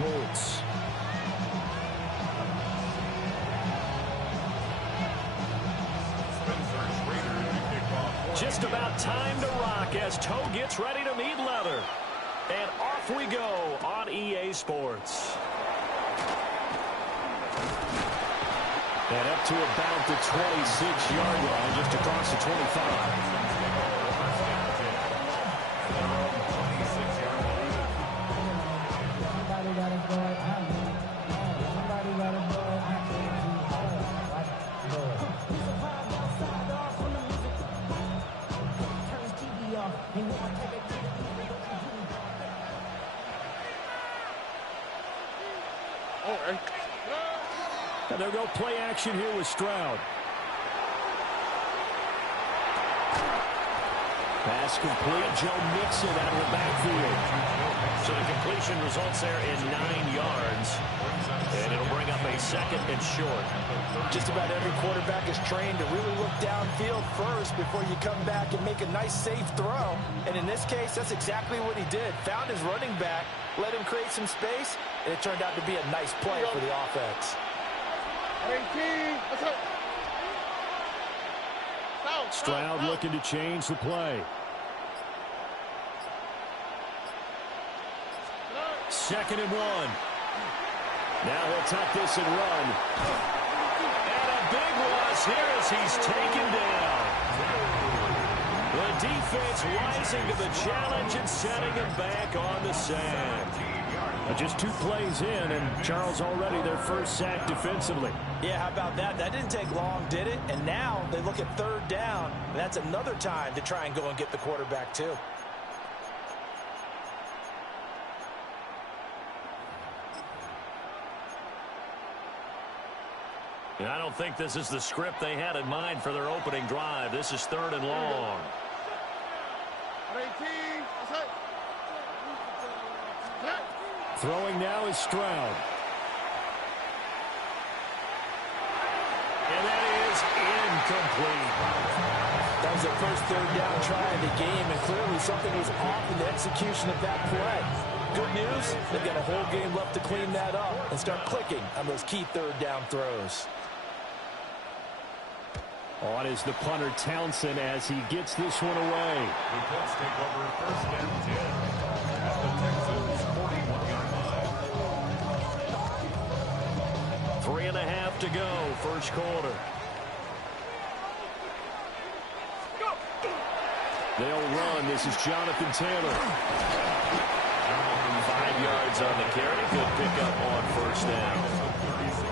Colts. Just about time to rock as Toe gets ready to meet leather. And off we go on EA Sports. And up to about the 26-yard line, just across the 25. And they'll go play action here with Stroud. Pass complete. Joe Mixon out of the backfield. So the completion results there in 9 yards. And it'll bring up a 2nd and short. Just about every quarterback is trained to really look downfield first before you come back and make a nice, safe throw. And in this case, that's exactly what he did. Found his running back, let him create some space, and it turned out to be a nice play for the offense. Stroud looking to change the play. 2nd and 1. Now he'll tuck this and run. And a big loss here as he's taken down. The defense rising to the challenge and setting him back on the sand. Just 2 plays in, and Charles already their first sack defensively. Yeah, how about that? That didn't take long, did it? And now they look at 3rd down, and that's another time to try and go and get the quarterback, too. And I don't think this is the script they had in mind for their opening drive. This is 3rd and long. Throwing now is Stroud. And that is incomplete. That was their first 3rd down try of the game, and clearly something was off in the execution of that play. Good news, they've got a whole game left to clean that up and start clicking on those key 3rd down throws. On is the punter Townsend as he gets this one away. The Colts take over 1st and 10 at the Texans' 41-yard line. 3.5 to go, first quarter. They'll run. This is Jonathan Taylor. 5 yards on the carry. Good pickup on 1st down.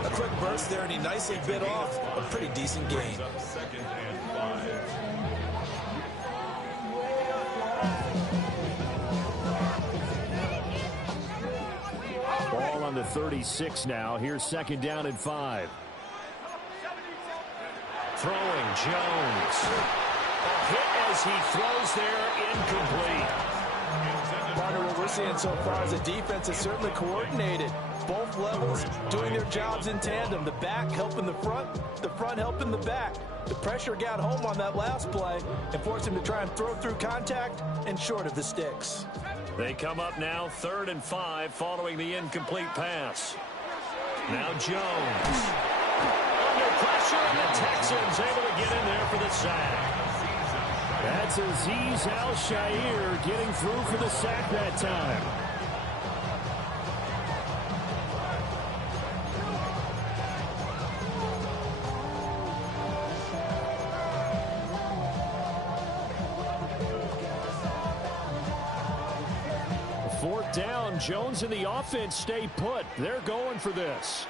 A quick burst there, and he nicely bit off a pretty decent gain. 2nd and 5. Ball on the 36 now. Here's 2nd down and 5. Throwing Jones. A hit as he throws there, incomplete. Partner, what we're seeing so far is the defense is certainly coordinated. Both levels doing their jobs in tandem. The back helping the front helping the back. The pressure got home on that last play and forced him to try and throw through contact and short of the sticks. They come up now 3rd and 5 following the incomplete pass. Now Jones. Under pressure, and the Texans able to get in there for the sack. That's Azeez Al-Shaair getting through for the sack that time. Fourth down, Jones and the offense stay put. They're going for this.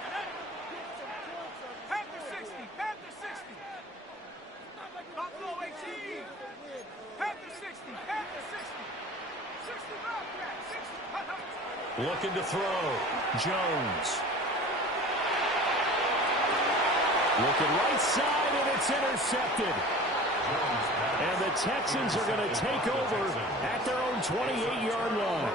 Looking to throw. Jones. Looking right side, and it's intercepted. And the Texans are going to take over at their own 28-yard line.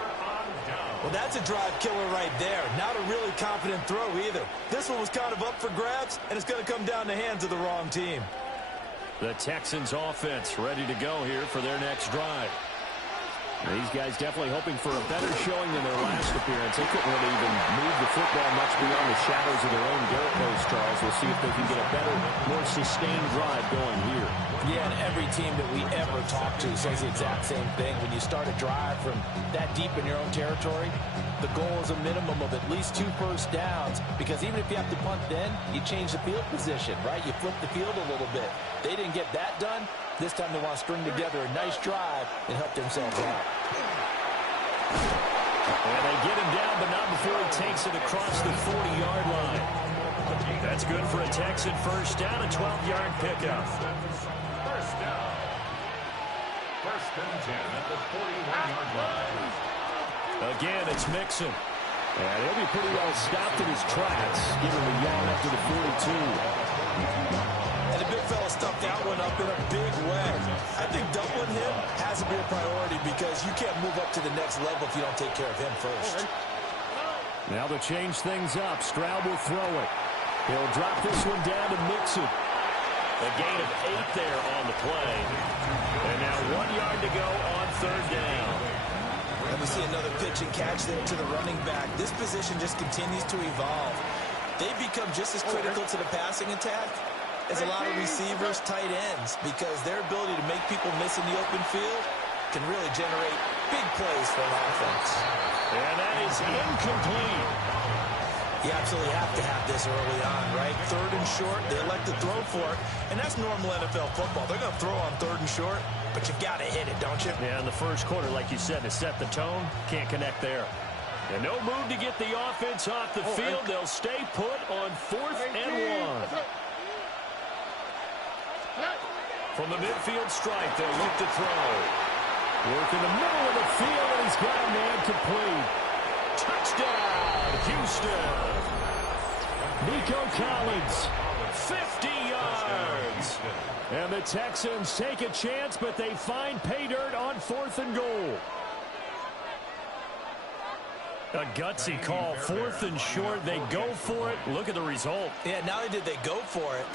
Well, that's a drive killer right there. Not a really confident throw either. This one was kind of up for grabs, and it's going to come down the hands of the wrong team. The Texans offense ready to go here for their next drive. These guys definitely hoping for a better showing than their last appearance. They couldn't really even move the football much beyond the shadows of their own goal post, Charles. We'll see if they can get a better, more sustained drive going here. Yeah, and every team that we ever talk to says the exact same thing. When you start a drive from that deep in your own territory, the goal is a minimum of at least 2 first downs, because even if you have to punt then, you change the field position, right? You flip the field a little bit. They didn't get that done. This time they want to string together a nice drive and help themselves out. And they get him down, but not before he takes it across the 40-yard line. That's good for a Texan first down, a 12-yard pickup. First down. First and 10 at the 41-yard line. Again, it's Mixon. And he'll be pretty well stopped in his tracks, giving him a yard up to the 42. And the big fella stuffed that one up in a big way. I think doubling him has to be a priority, because you can't move up to the next level if you don't take care of him first. Now to change things up, Stroud will throw it. He'll drop this one down to Mixon. A gain of 8 there on the play. And now 1 yard to go on third down. And we see another pitch and catch there to the running back. This position just continues to evolve. They become just as critical to the passing attack as a lot of receivers, tight ends, because their ability to make people miss in the open field can really generate big plays for an offense. And that is incomplete. You absolutely have to have this early on, right? Third and short, they elect to throw for it, and that's normal NFL football. They're going to throw on third and short, but you've got to hit it, don't you? Yeah, in the first quarter, like you said, to set the tone, can't connect there. And no move to get the offense off the field. They'll stay put on 4th and 1. From the midfield stripe, they'll look to throw. Work in the middle of the field, and he's got a man complete. Touchdown, Houston. Nico Collins, 50 yards. And the Texans take a chance, but they find pay dirt on 4th and goal. A gutsy call, 4th and short. They go for it. Look at the result. Yeah, not only did they go for it,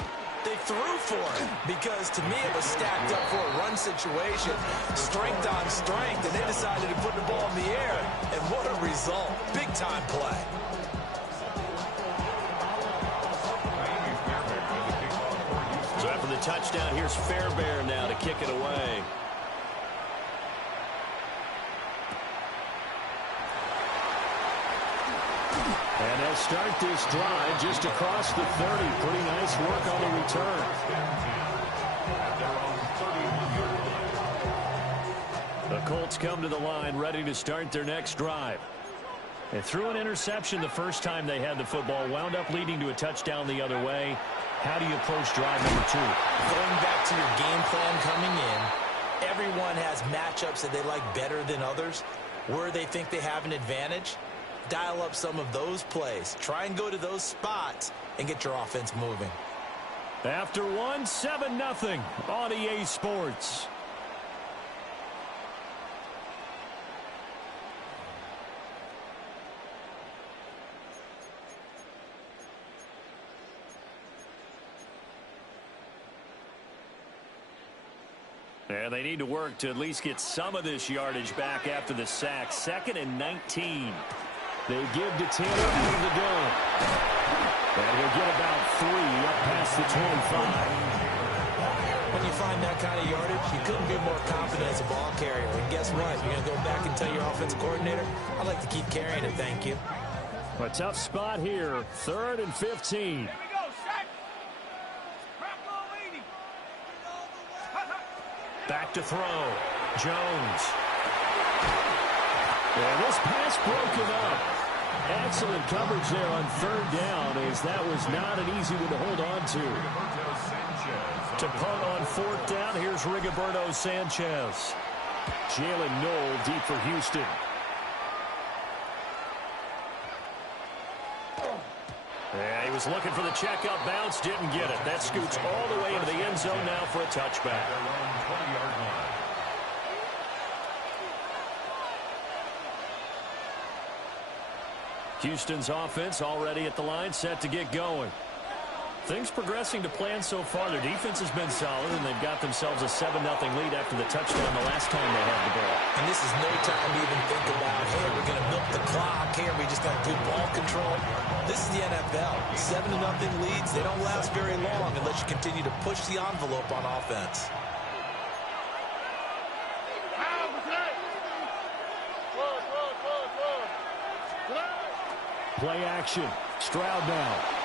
they threw for it, because to me it was stacked up for a run situation, strength on strength, and they decided to put the ball in the air, and what a result. Big-time play. So after the touchdown, here's Fairbairn now to kick it away. And they'll start this drive just across the 30. Pretty nice work on the return. The Colts come to the line ready to start their next drive. They threw an interception the first time they had the football, wound up leading to a touchdown the other way. How do you approach drive number 2? Going back to your game plan coming in, everyone has matchups that they like better than others, where they think they have an advantage. Dial up some of those plays. Try and go to those spots and get your offense moving. After 1, 7-0 on EA Sports. And they need to work to at least get some of this yardage back after the sack. 2nd and 19. They give to Taylor out of the gun. And he'll get about 3 up past the 25. When you find that kind of yardage, you couldn't be more confident as a ball carrier. And guess what? You're going to go back and tell your offensive coordinator, I'd like to keep carrying it, thank you. A tough spot here. 3rd and 15. Back to throw. Jones. And this pass broken up. Excellent coverage there on 3rd down, as that was not an easy one to hold on to. To punt on 4th down, here's Rigoberto Sanchez. Jalen Knoll deep for Houston. Yeah, he was looking for the checkup bounce, didn't get it. That scoots all the way into the end zone now for a touchback. Houston's offense already at the line, set to get going. Things progressing to plan so far. Their defense has been solid, and they've got themselves a 7-0 lead after the touchdown the last time they had the ball. And this is no time to even think about, hey, we're going to milk the clock. Hey, we just got good ball control. This is the NFL. 7-0 leads, they don't last very long unless you continue to push the envelope on offense. Play action. Stroud now.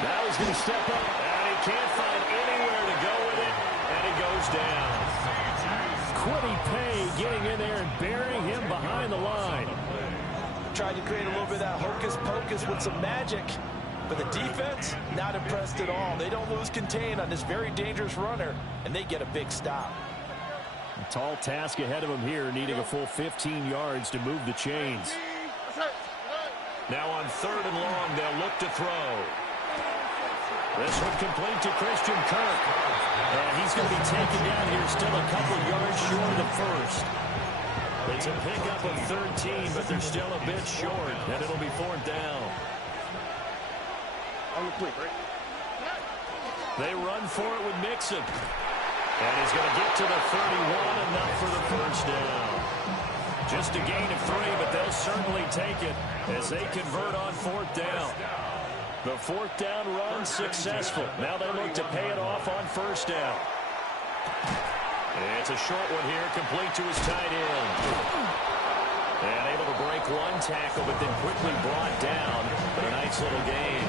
Now he's going to step up, and he can't find anywhere to go with it, and he goes down. Quiddy Pay getting in there and burying him behind the line. Tried to create a little bit of that hocus-pocus with some magic, but the defense, not impressed at all. They don't lose contain on this very dangerous runner, and they get a big stop. A tall task ahead of him here, needing a full 15 yards to move the chains. Now on 3rd and long, they'll look to throw. This one complete to Christian Kirk. And he's going to be taken down here, still a couple yards short of the first. It's a pickup of 13, but they're still a bit short, and it'll be 4th down. They run for it with Mixon. And he's going to get to the 31, enough for the first down. Just a gain of 3, but they'll certainly take it as they convert on 4th down. The 4th down run successful. Now they look to pay it off on 1st down. It's a short one here, complete to his tight end. And able to break one tackle, but then quickly brought down. But a nice little gain.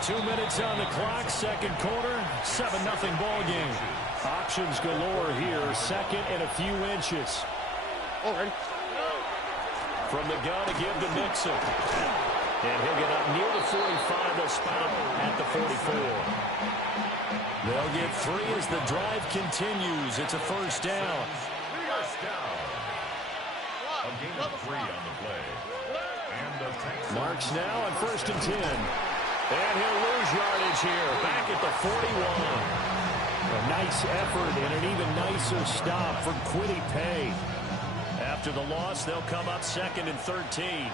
2 minutes on the clock, 2nd quarter, 7-0 ball game. Options galore here, 2nd and a few inches. From the gun to give to Mixon. And he'll get up near the 45. They'll spot him at the 44. They'll get 3 as the drive continues. It's a 1st down. A gain of 3 on the play. And the Texans Marks now on 1st and 10. And he'll lose yardage here. Back at the 41. A nice effort and an even nicer stop from Quiddy Pay. After the loss, they'll come up 2nd and 13.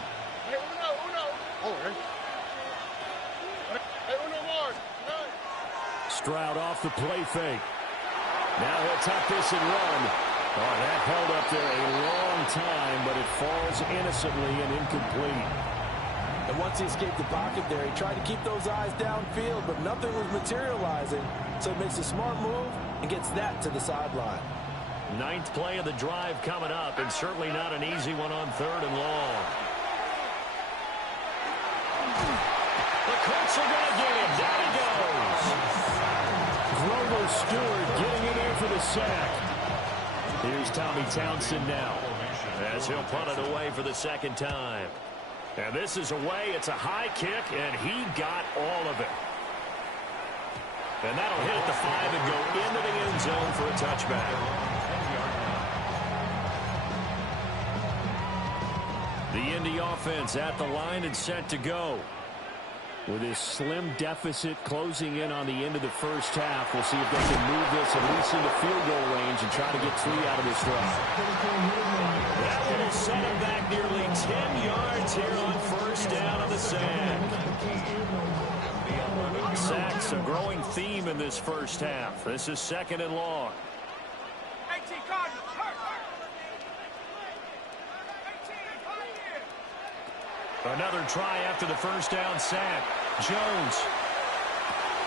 Stroud off the play fake. Now he'll tuck this and run. Oh, that held up there a long time, but it falls innocently and incomplete. And once he escaped the pocket there, he tried to keep those eyes downfield, but nothing was materializing. So he makes a smart move and gets that to the sideline. 9th play of the drive coming up, and certainly not an easy one on 3rd and long. The Colts are going to get him. Down he goes. Grover Stewart getting in there for the sack. Here's Tommy Townsend now, as he'll punt it away for the 2nd time. And this is away. It's a high kick, and he got all of it. And that'll hit at the 5 and go into the end zone for a touchback. The Indy offense at the line and set to go. With this slim deficit closing in on the end of the first half, we'll see if they can move this at least into field goal range and try to get 3 out of this drive. That will set him back nearly 10 yards here on 1st down of the sack. Sacks a growing theme in this first half. This is 2nd and long. Another try after the first down sack. Jones.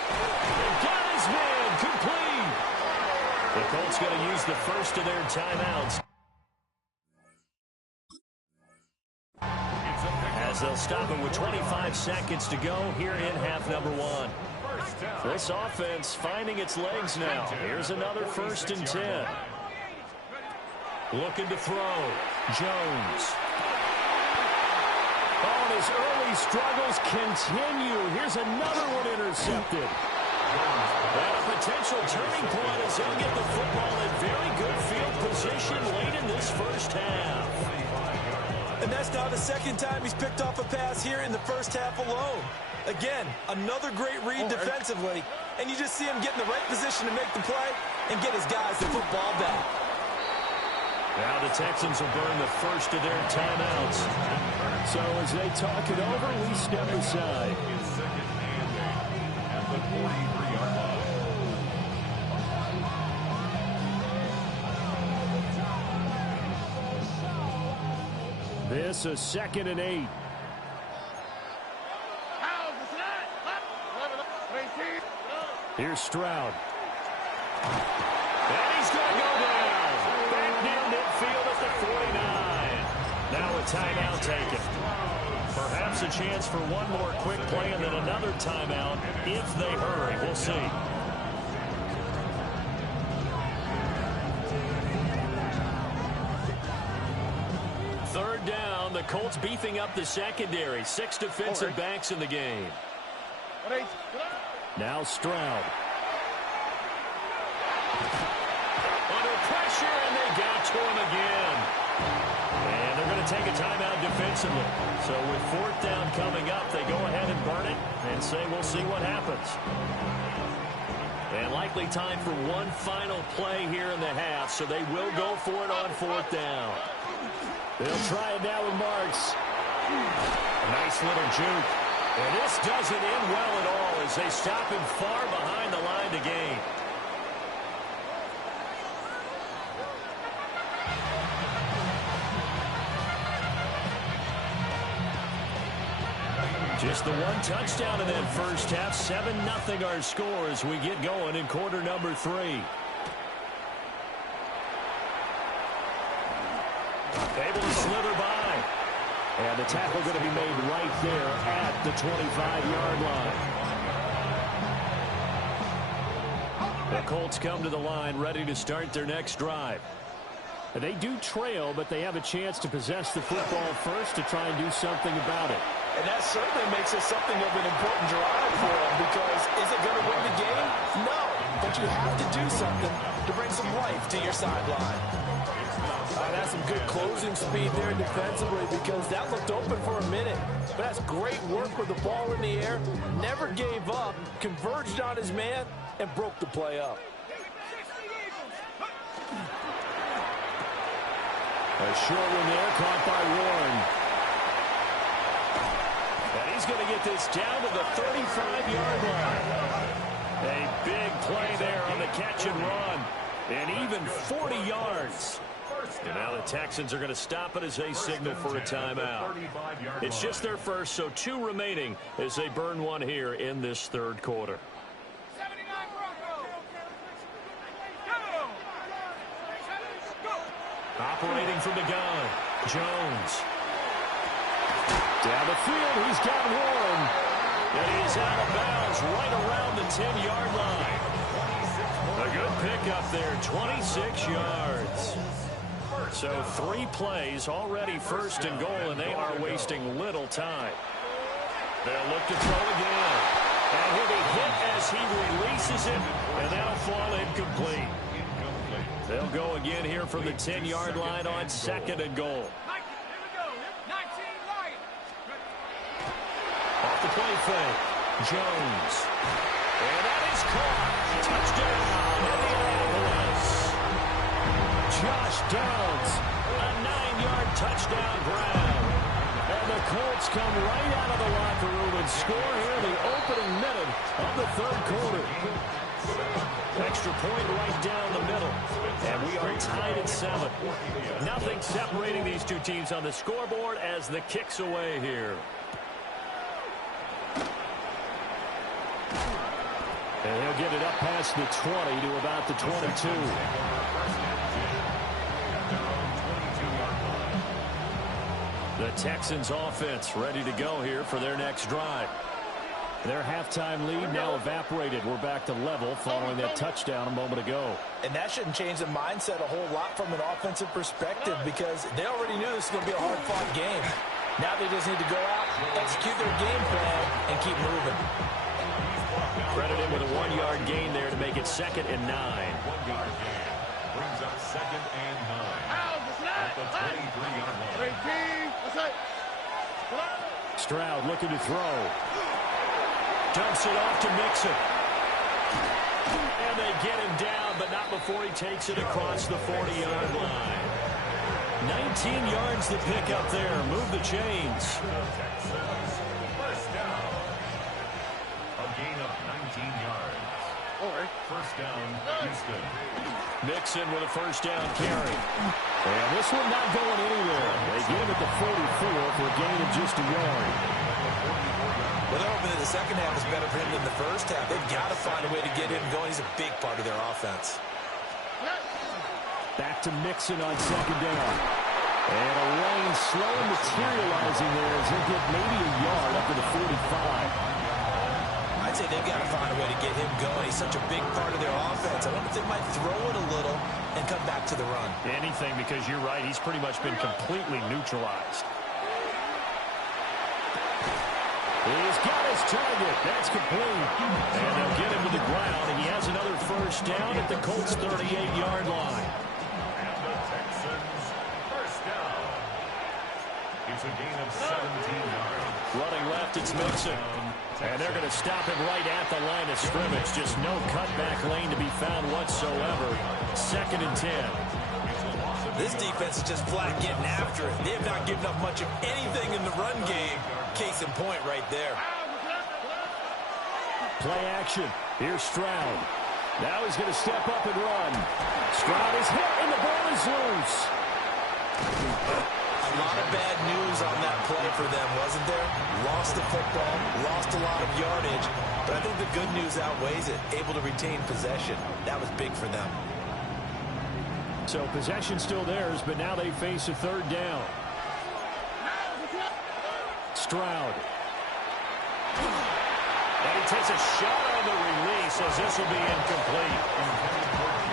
They got his man complete. The Colts going to use the first of their timeouts. As they'll stop it with 25 seconds to go here in half number 1. This offense finding its legs now. Here's another 1st and 10. Looking to throw. Jones. Oh, his early struggles continue. Here's another one intercepted. And a potential turning point as he'll get the football in very good field position late in this first half. And that's now the 2nd time he's picked off a pass here in the first half alone. Again, another great read defensively, and you just see him get in the right position to make the play and get his guys the football back. Now the Texans will burn the first of their timeouts. So as they talk it over, we step aside. 43-yard line. This is 2nd and 8. Here's Stroud. And he's going to go down. Back near midfield at the 49. Now a timeout taken. Perhaps a chance for one more quick play and then another timeout if they hurry. We'll see. Third down, the Colts beefing up the secondary. 6 defensive backs in the game. Now Stroud. Under pressure, and they got to him again. And they're going to take a timeout defensively. So with 4th down coming up, they go ahead and burn it and say we'll see what happens. And likely time for one final play here in the half, so they will go for it on 4th down. They'll try it now with Marks. A nice little juke. And this doesn't end well at all as they stop him far behind the line to gain. Just the one touchdown in that first half. 7-0 our score as we get going in quarter number 3. Able to slither by. And the tackle going to be made right there at the 25-yard line. The Colts come to the line ready to start their next drive. They do trail, but they have a chance to possess the football first to try and do something about it. And that certainly makes it something of an important drive for them, because is it going to win the game? No, but you have to do something to bring some life to your sideline. That's some good closing speed there defensively, because that looked open for a minute. But that's great work with the ball in the air. Never gave up, converged on his man, and broke the play up. A short one there, caught by Warren. And he's going to get this down to the 35-yard line. A big play there on the catch and run. And even 40 yards. And now the Texans are going to stop it as they signal for a timeout. It's just their first, so 2 remaining as they burn one here in this 3rd quarter. Operating from the gun, Jones. Down the field, he's got Warren. And he's out of bounds right around the 10-yard line. A good pickup there, 26 yards. So 3 plays, already 1st and goal, and they are wasting little time. They'll look to throw again. And he'll be hit as he releases it, and that'll fall incomplete. They'll go again here from the 10-yard line on 2nd and goal. Off the play fake, Jones. And that is caught. Touchdown, Indianapolis. Josh Downs, a 9-yard touchdown grab. And the Colts come right out of the locker room and score here in the opening minute of the 3rd quarter. Extra point right down the middle. And we are tied at 7. Nothing separating these 2 teams on the scoreboard as the kick's away here. And he'll get it up past the 20 to about the 22. The Texans offense ready to go here for their next drive. Their halftime lead now evaporated. We're back to level following that touchdown a moment ago. And that shouldn't change the mindset a whole lot from an offensive perspective, because they already knew this was going to be a hard-fought game. Now they just need to go out, execute their game plan, and keep moving. Credit him with a 1-yard gain there to make it 2nd and 9. 1-yard gain brings up 2nd and 9 at the 23-yard line. Stroud looking to throw. Dumps it off to Mixon. And they get him down, but not before he takes it across the 40-yard line. 19 yards to pick up there. Move the chains. First down. A gain of 19 yards. Houston. Mixon with a first down carry. And this one not going anywhere. They get him at the 44 for a gain of just a yard. Well, they're hoping that the second half is better for him than the first half. They've got to find a way to get him going. He's a big part of their offense. Back to Mixon on second down. And a lane slow materializing there as he'll get maybe a yard up to the 45. I'd say they've got to find a way to get him going. He's such a big part of their offense. I wonder if they might throw it a little and come back to the run. Anything, because you're right. He's pretty much been completely neutralized. He's got his target. That's complete. And they'll get him to the ground. And he has another first down at the Colts' 38-yard line. And the Texans first down. It's a gain of 17 yards. Running left, it's Mixon. And they're going to stop him right at the line of scrimmage. Just no cutback lane to be found whatsoever. 2nd and 10. This defense is just flat getting after it. They have not given up much of anything in the run game. Case in point right there. Play action. Here's Stroud. Now he's going to step up and run. Stroud is hit, and the ball is loose. A lot of bad news on that play for them, wasn't there? Lost the football, lost a lot of yardage, but I think the good news outweighs it. Able to retain possession. That was big for them. So possession still theirs, but now they face a third down. Stroud. And he takes a shot on the release as this will be incomplete.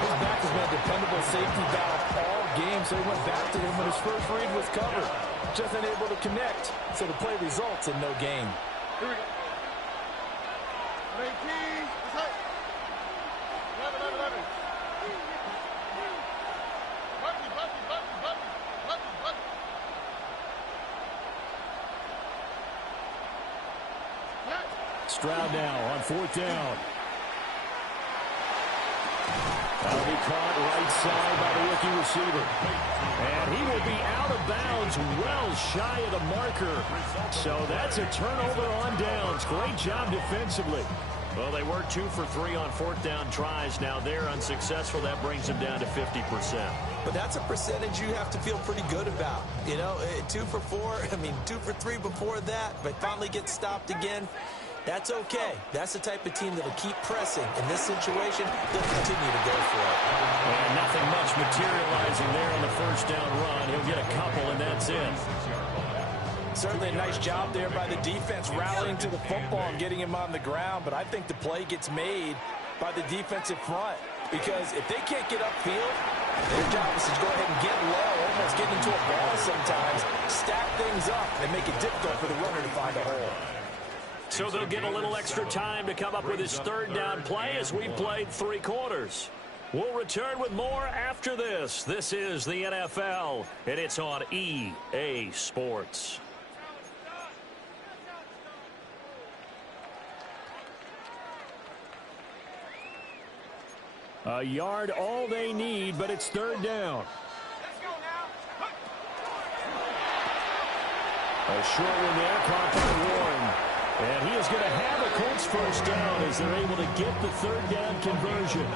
His back has been a dependable safety valve all game, so he went back to him when his first read was covered. Just unable to connect, so the play results in no gain. Here we go. 11. Stroud now on 4th down. That'll be caught right side by the rookie receiver. And he will be out of bounds well shy of the marker. So that's a turnover on downs. Great job defensively. Well, they were 2 for 3 on 4th down tries. Now they're unsuccessful. That brings them down to 50%. But that's a percentage you have to feel pretty good about. You know, 2 for 4, 2 for 3 before that, but finally get stopped again. That's okay. That's the type of team that will keep pressing. In this situation, they'll continue to go for it. And nothing much materializing there on the first down run. He'll get a couple, and that's it. Certainly a nice job there by the defense rallying to the football and getting him on the ground. But I think the play gets made by the defensive front. Because if they can't get upfield, their job is to go ahead and get low, almost get into a ball sometimes, stack things up, and make it difficult for the runner to find a hole. So they'll get a little extra time to come up with his third down play as we played 3 quarters. We'll return with more after this. This is the NFL, and it's on EA Sports. A yard all they need, but it's 3rd down. A short one there, caught by Warren. And he is going to have a Colts first down as they're able to get the 3rd down conversion.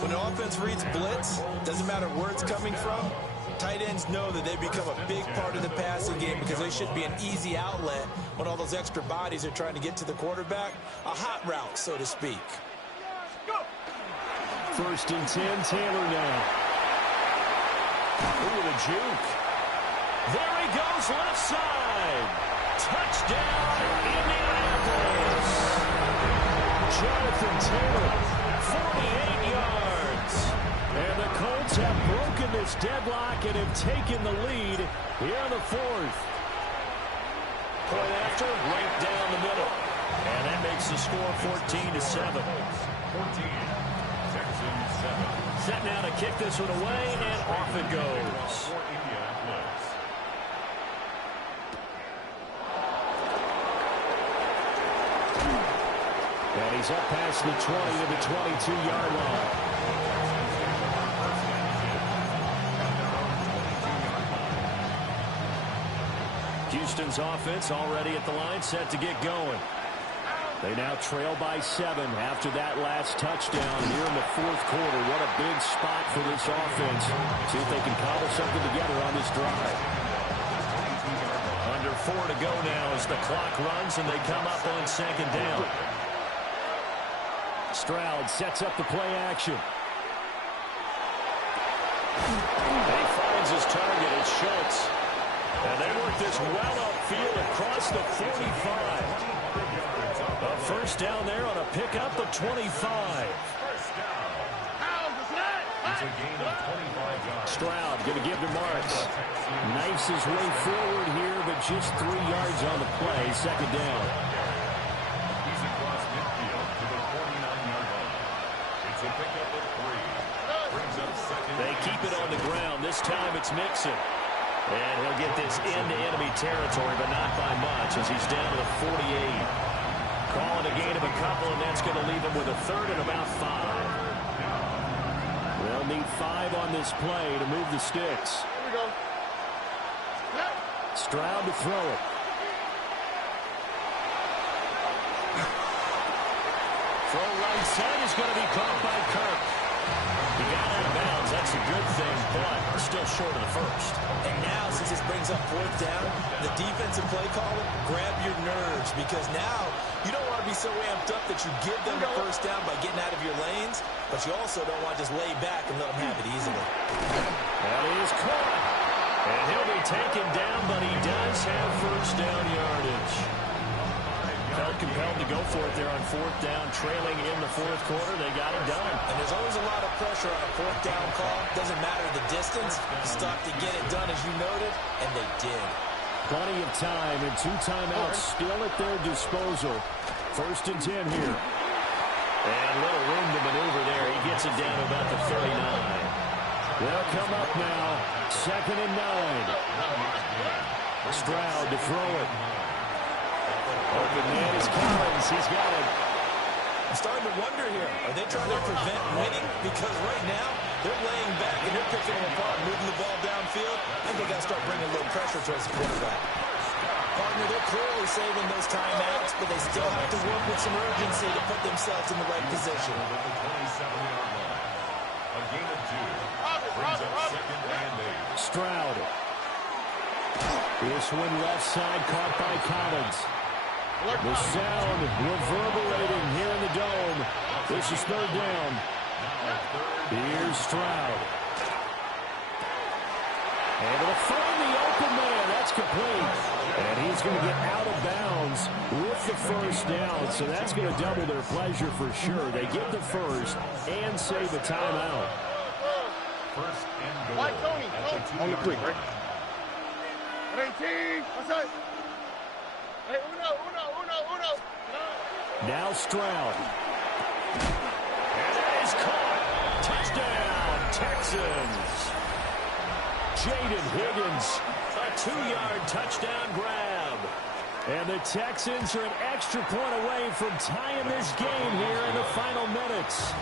When the offense reads blitz, doesn't matter where it's coming from, tight ends know that they become a big part of the passing game because they should be an easy outlet when all those extra bodies are trying to get to the quarterback. A hot route, so to speak. 1st and 10, Taylor now. Ooh, the juke. There he goes, left side. Touchdown, Indianapolis. Jonathan Taylor, 48 yards. And the Colts have broken this deadlock and have taken the lead here in the 4th. Point after, right down the middle. And that makes the score 14-7. 14. Texans 7. Set now to kick this one away, and off it goes. For Indianapolis. And he's up past the 20 to the 22-yard line. Houston's offense already at the line, set to get going. They now trail by 7 after that last touchdown here in the fourth quarter. What a big spot for this offense. See if they can cobble something together on this drive. Under 4 to go now as the clock runs and they come up on second down. Stroud sets up the play action. And he finds his target. It's Schultz. And they work this well upfield across the 45. A first down there on a pickup of 25. Stroud going to give to Marks. Knifes his way forward here, but just 3 yards on the play. Second down. He's across midfield to the 49-yard line. It's a pickup of 3. Brings up second. They keep it on the ground. This time it's Mixon. And he'll get this into enemy territory, but not by much as he's down to the 48. Calling a gain of a couple, and that's going to leave him with a third and about 5. They'll need 5 on this play to move the sticks. Here we go. Stroud to throw it. Throw right side is going to be caught by Kirk. He got out of bounds. That's a good thing, but still short of the first. And now, since this brings up fourth down, the defensive play caller, grab your nerves, because now you don't want to be so amped up that you give them the first down by getting out of your lanes, but you also don't want to just lay back and let them have it easily. That is caught. And he'll be taken down, but he does have first down yardage. Felt compelled to go for it there on fourth down, trailing in the fourth quarter. They got it done. And there's always a lot of pressure on a fourth down call. Doesn't matter the distance. You stop to get it done, as you noted, and they did. Plenty of time and 2 timeouts still at their disposal. First and 10 here. And little room to maneuver there. He gets it down to about the 39. They'll come up now. Second and 9. Stroud to throw it. Open man is Collins. He's got it. I'm starting to wonder here. Are they trying to prevent winning? Because right now, they're laying back and they're picking them apart, moving the ball downfield. I think they got to start bringing a little pressure towards the quarterback. Partner, they're clearly saving those timeouts, but they still have to work with some urgency to put themselves in the right position. A gain of 2. Brings up second and 8. Stroud. This one left side caught by Collins. The sound reverberating here in the dome. This is third down. Here's Stroud. Able to find the open man. That's complete. And he's going to get out of bounds with the first down. So that's going to double their pleasure for sure. They get the first and save a timeout. First and goal. Why, Tony? On the quick, right? 18. What's that? Hey, uno. Now Stroud. And that is caught. Touchdown, Texans. Jaden Higgins, a 2-yard touchdown grab. And the Texans are an extra point away from tying this game here in the final minutes.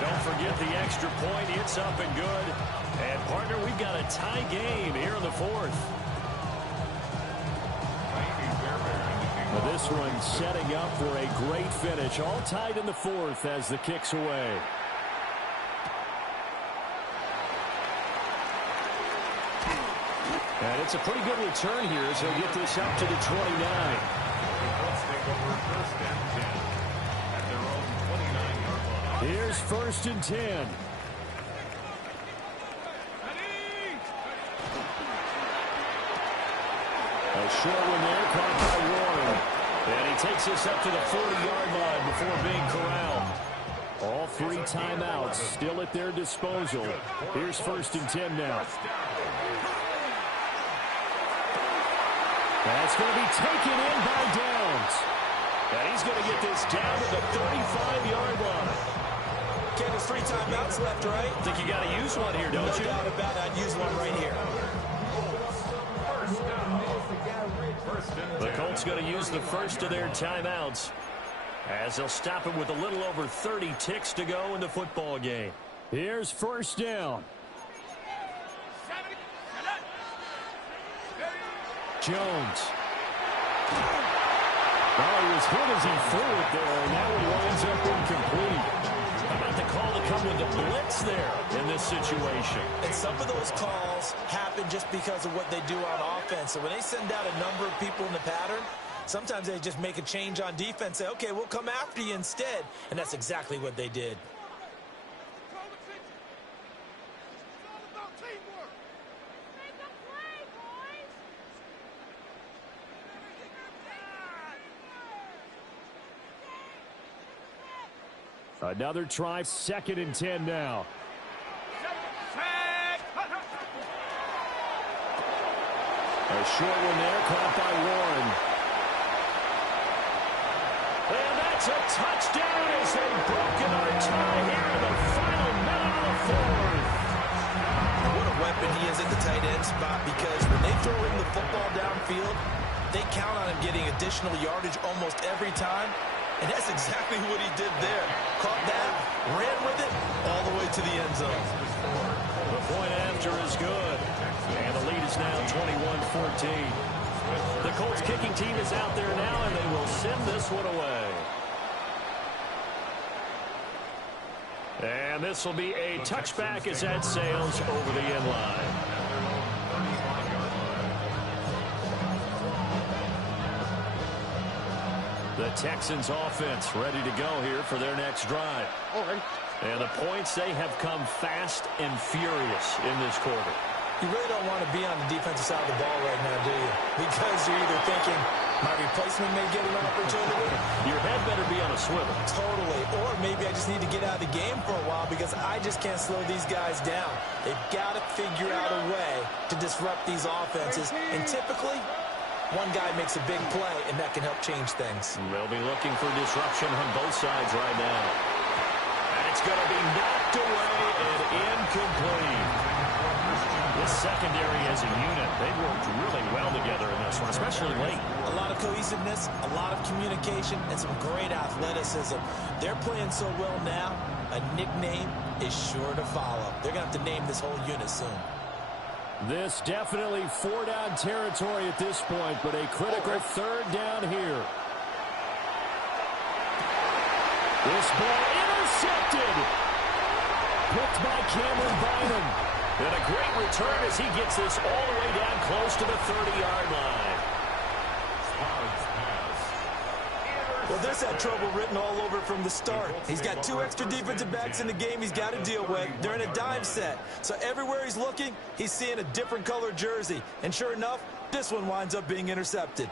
Don't forget the extra point. It's up and good. And, partner, we've got a tie game here in the fourth. Well, this one setting up for a great finish. All tied in the fourth as the kick's away. And it's a pretty good return here as they'll get this up to the 29. Let's take over first and 10 at their own 29-yard line. Here's first and 10. A short one there, caught by Warren. And he takes this up to the 40-yard line before being corralled. All 3 timeouts still at their disposal. Here's first and 10 now. That's going to be taken in by Downs. And he's going to get this down to the 35-yard line. Okay, there's 3 timeouts left, right? I think you got to use one here, don't you? No doubt about it. I'd use one right here. The Colts going to use the first of their timeouts as they'll stop it with a little over 30 ticks to go in the football game. Here's first down. Jones. Oh, he was hit as he threw it there, and that one winds up incomplete. How about the call to come with the blitz there in this situation? And some of those calls happen just because of what they do on offense. So when they send out a number of people in the pattern, sometimes they just make a change on defense, say, okay, we'll come after you instead. And that's exactly what they did. Another try, 2nd and 10 now. A short one there, caught by Warren. And that's a touchdown as they've broken our tie here in the final minute of the 4th. What a weapon he is at the tight end spot, because when they throw him the football downfield, they count on him getting additional yardage almost every time. And that's exactly what he did there. Caught that, ran with it, all the way to the end zone. The point after is good. And the lead is now 21-14. The Colts kicking team is out there now, and they will send this one away. And this will be a touchback as that sails over the end line. The Texans offense ready to go here for their next drive. And the points, they have come fast and furious in this quarter. You really don't want to be on the defensive side of the ball right now, do you? Because you're either thinking, my replacement may get an opportunity. Your head better be on a swivel. Totally. Or maybe I just need to get out of the game for a while because I just can't slow these guys down. They've got to figure out a way to disrupt these offenses. And typically, one guy makes a big play, and that can help change things. They'll be looking for disruption on both sides right now. That's going to be knocked away and incomplete. This secondary as a unit, they've worked really well together in this one, especially late. A lot of cohesiveness, a lot of communication, and some great athleticism. They're playing so well now, a nickname is sure to follow. They're going to have to name this whole unit soon. This definitely 4-down territory at this point, but a critical 3rd down here. This ball intercepted. Picked by Cameron Bynum. And a great return as he gets this all the way down close to the 30-yard line. Well, there's that trouble written all over from the start. He's got 2 extra defensive backs in the game he's got to deal with. They're in a dime set. So everywhere he's looking, he's seeing a different color jersey. And sure enough, this one winds up being intercepted.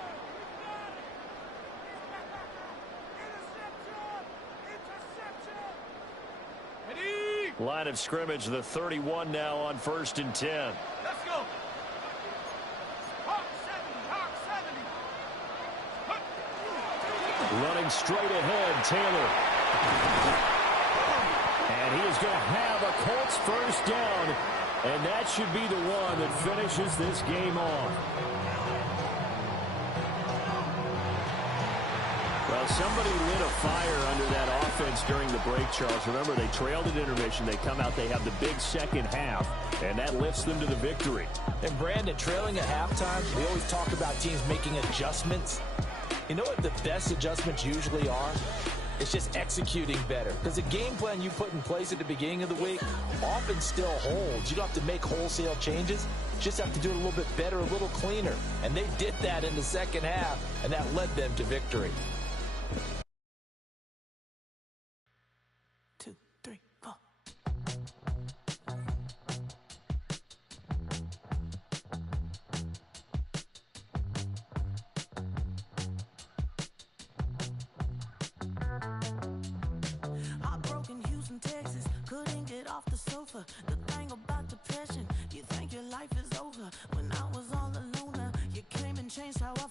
Line of scrimmage, the 31 now on 1st and 10. Let's go. Hawk 70. Running straight ahead, Taylor. And he is going to have a Colts 1st down. And that should be the one that finishes this game off. Well, somebody lit a fire under that offense during the break, Charles. Remember, they trailed at intermission. They come out, they have the big second half, and that lifts them to the victory. And Brandon, trailing at halftime, we always talk about teams making adjustments. You know what the best adjustments usually are? It's just executing better. Because the game plan you put in place at the beginning of the week often still holds. You don't have to make wholesale changes. You just have to do it a little bit better, a little cleaner. And they did that in the second half, and that led them to victory. 2, 3, 4. Heartbroken Houston, Texas, couldn't get off the sofa. The thing about depression, you think your life is over. When I was all alone, you came and changed how I